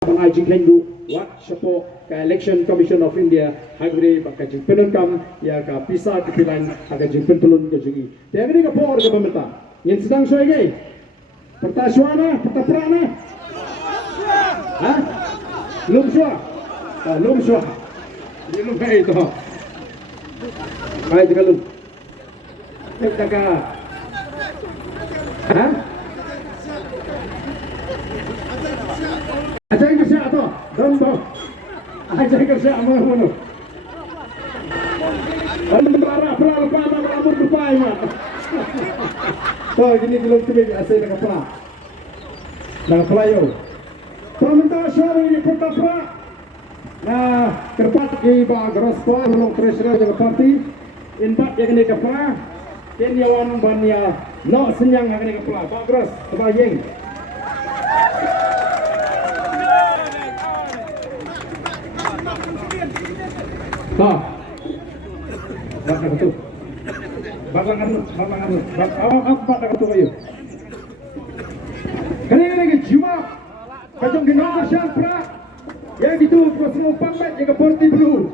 Ajing Hendu wat sepo ka Election Commission of India hagre bakajing penenkam ya ka pisa kepilan agajing pentulun kejugi dia gini ka por ka pemeta yang sedang soy gay pertasuana pertaprana ha lumsua lumsua ini lum gay itu ay tegalum taka ha Ajay kerja atau dombo, ajay kerja amal mana? Lembaran pelal pada berambut lupai mat. So gini belum tiba asal nak pelal, nak pelayo. Pemerintah ini pertama, nah kerpat iba grospo belum treasurer jaga parti, inbat yang ini kepala, kenyawan bania, no senyang yang ini kepala, bagros terbayang. Bakal ketu, bakal anu, apa ketu kayu? Kali ini jiwa, kacung di nomor siapa? Ya gitu, semua pamit jaga parti blue.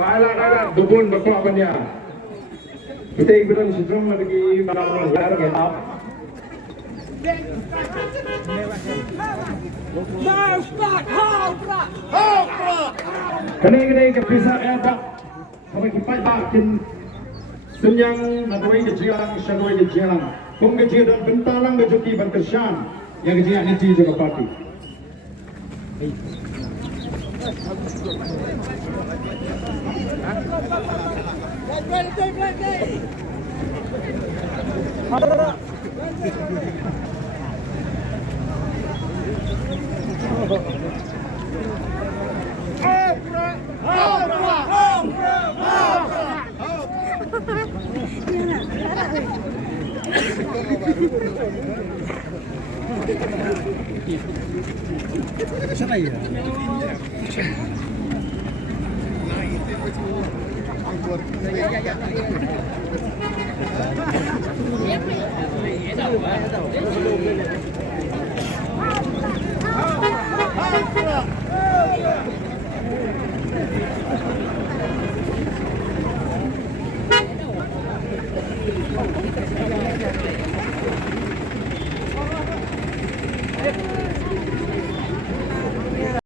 Kala dubun berapa banyak? Kita ikutkan sistem lagi malam layar kita. Kene bisa ada sampai kita bakin senyang nadoi kejiang syadoi kejiang pengkejian dan bentalang kejuki berkesan yang kejiang ini juga parti. Sana ya. Ya.